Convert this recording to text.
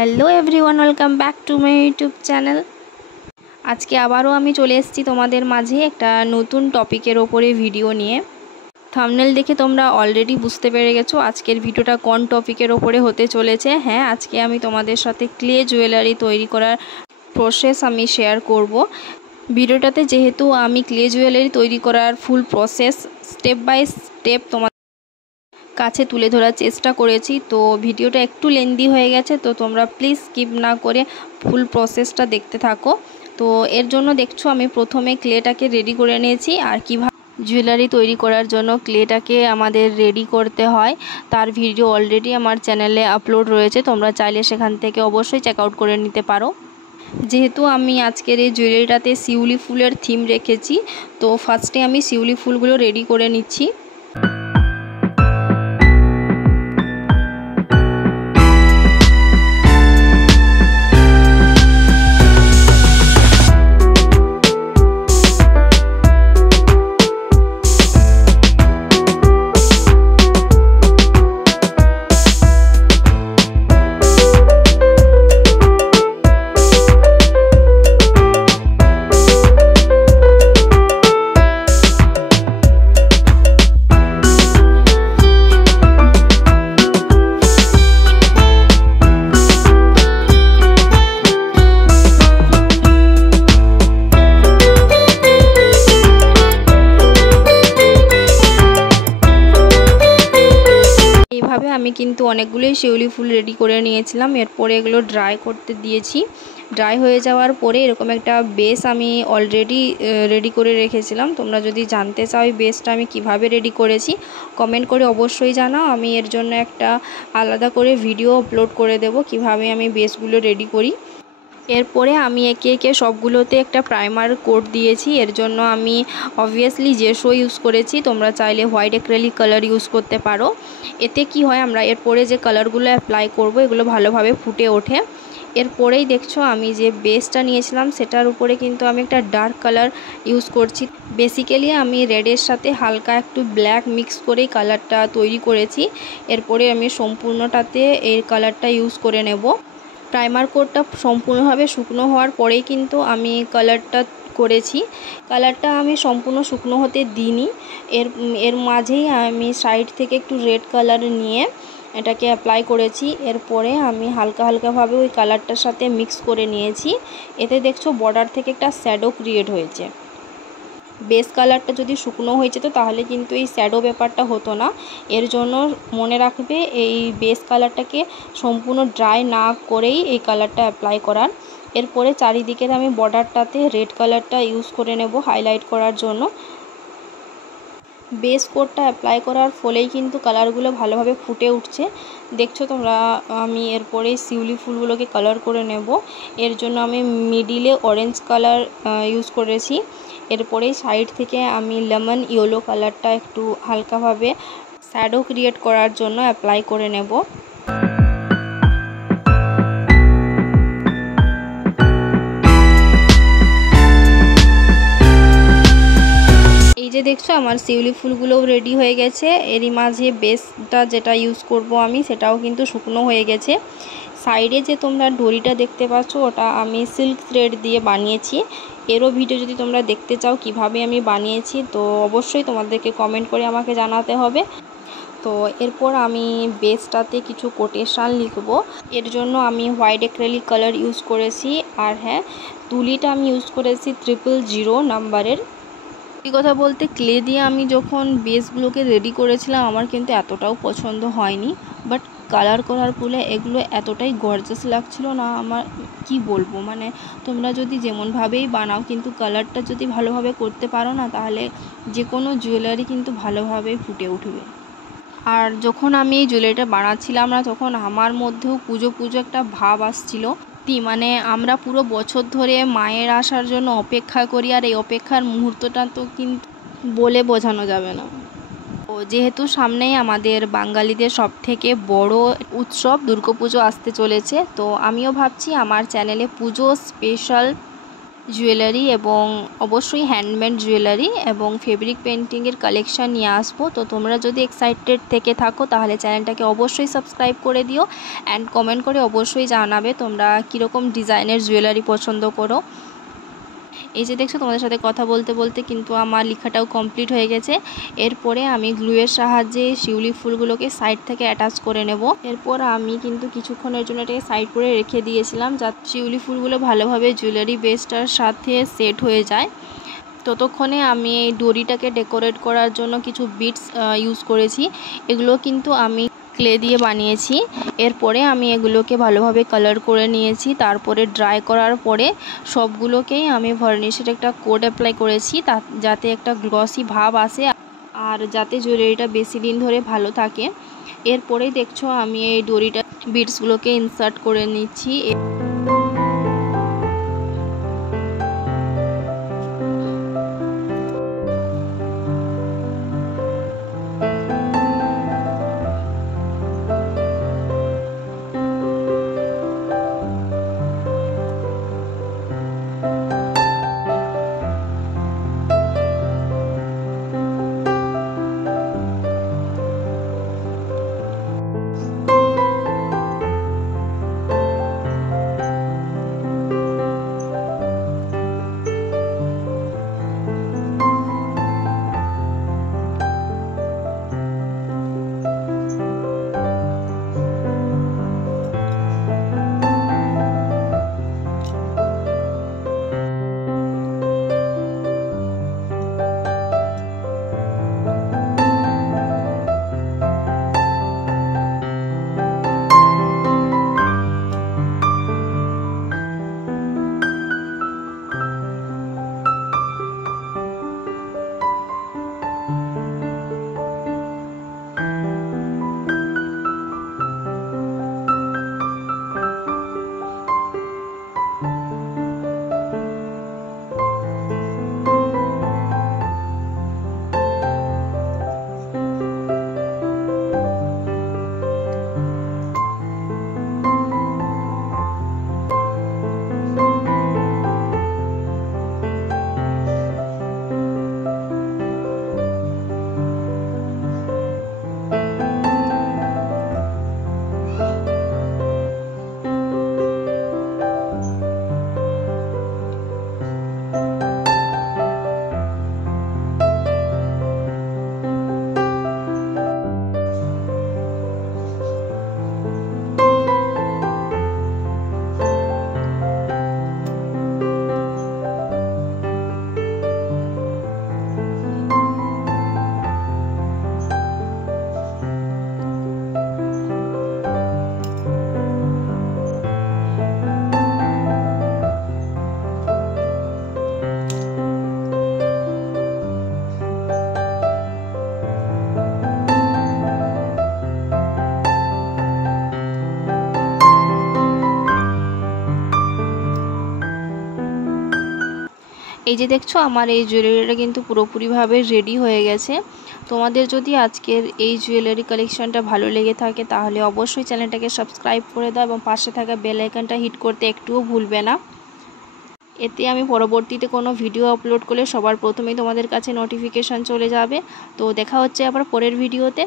Hello everyone, welcome back to my YouTube channel. আজকে আবারও আমি চলে এসেছি তোমাদের মাঝে একটা নতুন টপিকের ওপরে ভিডিও নিয়ে। থাম্বনেল দেখে তোমরা অলরেডি বুঝতে পেরে গেছো আজকের ভিডিওটা কোন টপিকের ওপরে হতে চলেছে। হ্যাঁ, আজকে আমি তোমাদের সাথে ক্লে জুয়েলারি তৈরি করার প্রসেস আমি শেয়ার করব। ভিডিওটাতে যেহেতু আমি ক্লে জুয়েলারি তৈরি করার full process step by step তোমাদের কাছে তুলে ধরার চেষ্টা করেছি, তো ভিডিওটা একটু লেন্দি হয়ে গেছে, তো তোমরা প্লিজ স্কিপ না করে ফুল প্রসেসটা দেখতে থাকো। তো এর জন্য দেখছো আমি প্রথমে ক্লেটাকে রেডি করে নিয়েছি, আর কিভাবে জুয়েলারি তৈরি করার জন্য ক্লেটাকে আমাদের রেডি করতে হয় তার ভিডিও অলরেডি আমার চ্যানেলে আপলোড রয়েছে, তোমরা চাইলে সেখান থেকে অবশ্যই চেক আউট করে নিতে পারো। যেহেতু আমি আজকের এই জুয়েলারিটাতে শিউলি ফুলের থিম রেখেছি, তো ফার্স্টে আমি শিউলি ফুলগুলো রেডি করে নিচ্ছি। এইভাবে আমি কিন্তু অনেকগুলোই শিউলি ফুল রেডি করে নিয়েছিলাম। এরপরে এগুলো ড্রাই করতে দিয়েছি। ড্রাই হয়ে যাওয়ার পরে এরকম একটা বেস আমি অলরেডি রেডি করে রেখেছিলাম। তোমরা যদি জানতে চাও এই বেসটা আমি কিভাবে রেডি করেছি, কমেন্ট করে অবশ্যই জানাও। আমি এর জন্য একটা আলাদা করে ভিডিও আপলোড করে দেব কিভাবে আমি বেসগুলো রেডি করি। এরপরে আমি একে একে সবগুলোতে একটা প্রাইমার কোট দিয়েছি। এর জন্য আমি অবভিয়াসলি জেসো ইউজ করেছি, তোমরা চাইলে হোয়াইট অ্যাক্রিলিক কালার ইউজ করতে পারো। এতে কি হয়, আমরা এরপরে যে কালারগুলো অ্যাপ্লাই করব এগুলো ভালোভাবে ফুটে ওঠে। এরপরেই দেখছো আমি যে বেসটা নিয়েছিলাম সেটার উপরে কিন্তু আমি একটা ডার্ক কালার ইউজ করছি। বেসিক্যালি আমি রেডের সাথে হালকা একটু ব্ল্যাক মিক্স করেই কালারটা তৈরি করেছি। এরপরে আমি সম্পূর্ণটাতে এই কালারটা ইউজ করে নেব। প্রাইমার কোটটা সম্পূর্ণভাবে শুকনো হওয়ার পরেই কিন্তু আমি কালারটা করেছি। কালারটা আমি সম্পূর্ণ শুকনো হতে দিইনি, এর মাঝেই আমি সাইড থেকে একটু রেড কালার নিয়ে এটাকে অ্যাপ্লাই করেছি। এরপরে আমি হালকা হালকাভাবে ওই কালারটার সাথে মিক্স করে নিয়েছি। এতে দেখছো বর্ডার থেকে একটা শ্যাডো ক্রিয়েট হয়েছে। বেস কালারটা যদি শুকনো হয়েছে তো তাহলে কিন্তু এই শ্যাডো ব্যাপারটা হতো না। এর জন্য মনে রাখবে এই বেস কালারটাকে সম্পূর্ণ ড্রাই না করেই এই কালারটা অ্যাপ্লাই করার। এরপরে চারিদিকের আমি বর্ডারটাতে রেড কালারটা ইউজ করে নেব হাইলাইট করার জন্য। বেস কোটটা অ্যাপ্লাই করার ফলেই কিন্তু কালারগুলো ভালোভাবে ফুটে উঠছে। দেখছো তোমরা আমি এরপরে শিউলি ফুলগুলোকে কালার করে নেব। এর জন্য আমি মিডিলে অরেঞ্জ কালার ইউজ করেছি। এরপরে সাইড থেকে আমি লেমন ইয়েলো কালারটা একটু হালকাভাবে শ্যাডো ক্রিয়েট করার জন্য অ্যাপ্লাই করে নেব। এই যে দেখছো আমার শিউলি ফুলগুলোও রেডি হয়ে গেছে। এরই মাঝে বেসটা যেটা ইউজ করব আমি সেটাও কিন্তু শুকনো হয়ে গেছে। সাইডে যে তোমরা ডরিটা দেখতে পাচ্ছ ওটা আমি সিল্ক থ্রেড দিয়ে বানিয়েছি। এরও ভিডিও যদি তোমরা দেখতে চাও কিভাবে আমি বানিয়েছি তো অবশ্যই তোমাদেরকে কমেন্ট করে আমাকে জানাতে হবে। তো এরপর আমি বেসটাতে কিছু কোটেশান লিখব। এর জন্য আমি হোয়াইট অ্যাক্রিলিক কালার ইউজ করেছি, আর হ্যাঁ তুলিটা আমি ইউজ করেছি 000 নাম্বারের। এই কথা বলতে ক্লে দিয়ে আমি যখন বেসগুলোকে রেডি করেছিলাম আমার কিন্তু এতটাও পছন্দ হয়নি, বাট কালার করার ফলে এগুলো এতটাই গর্জাস লাগছিল না, আমার কি বলবো। মানে তোমরা যদি যেমনভাবেই বানাও কিন্তু কালারটা যদি ভালোভাবে করতে পারো না তাহলে যে কোনো জুয়েলারি কিন্তু ভালোভাবে ফুটে উঠবে। আর যখন আমি এই জুয়েলারিটা বানাচ্ছিলাম না তখন আমার মধ্যেও পুজো পুজো একটা ভাব আসছিল। মানে আমরা পুরো বছর ধরে মায়ের আসার জন্য অপেক্ষা করি, আর এই অপেক্ষার মুহূর্তটা তো কিন্তু বলে বোঝানো যাবে না। তো যেহেতু সামনেই আমাদের বাঙালিদের সবথেকে বড় উৎসব দুর্গাপুজো আসতে চলেছে, তো আমিও ভাবছি আমার চ্যানেলে পুজো স্পেশাল জুয়েলারি এবং অবশ্যই হ্যান্ডমেড জুয়েলারি এবং ফেব্রিক পেন্টিংয়ের কালেকশান নিয়ে আসবো। তো তোমরা যদি এক্সাইটেড থেকে থাকো তাহলে চ্যানেলটাকে অবশ্যই সাবস্ক্রাইব করে দিও অ্যান্ড কমেন্ট করে অবশ্যই জানাবে তোমরা কীরকম ডিজাইনের জুয়েলারি পছন্দ করো। এই যে দেখছো তোমাদের সাথে কথা বলতে বলতে কিন্তু আমার লেখাটাও কমপ্লিট হয়ে গেছে। এরপরে আমি গ্লুয়ের সাহায্যে শিউলি ফুলগুলোকে সাইড থেকে অ্যাটাচ করে নেব। এরপর আমি কিন্তু কিছুক্ষণের জন্য এটাকে সাইড করে রেখে দিয়েছিলাম যাতে শিউলি ফুলগুলো ভালোভাবে জুয়েলারি বেসটার সাথে সেট হয়ে যায়। ততক্ষণে আমি এই ডোরিটাকে ডেকোরেট করার জন্য কিছু বিটস ইউজ করেছি। এগুলো কিন্তু আমি ক্লে দিয়ে বানিয়েছি। এরপরে আমি এগুলোকে ভালোভাবে কালার করে নিয়েছি। তারপরে ড্রাই করার পরে সবগুলোকেই আমি ভার্নিশের একটা কোট অ্যাপ্লাই করেছি যাতে একটা গ্লসি ভাব আসে আর যাতে জুয়েলারিটা বেশি দিন ধরে ভালো থাকে। এরপরেই দেখছো আমি এই ডোরিটা বিটসগুলোকে ইনসার্ট করে নিচ্ছি। এই যে দেখছো আমার এই জুয়েলারিটা কিন্তু পুরোপুরিভাবে রেডি হয়ে গেছে। তোমাদের যদি আজকের এই জুয়েলারি কালেকশনটা ভালো লেগে থাকে তাহলে অবশ্যই চ্যানেলটাকে সাবস্ক্রাইব করে দাও এবং পাশে থাকা বেল আইকনটা হিট করতে একটুও ভুলবে না। এতে আমি পরবর্তীতে কোনো ভিডিও আপলোড করলে সবার প্রথমেই তোমাদের কাছে নোটিফিকেশান চলে যাবে। তো দেখা হচ্ছে আবার পরের ভিডিওতে।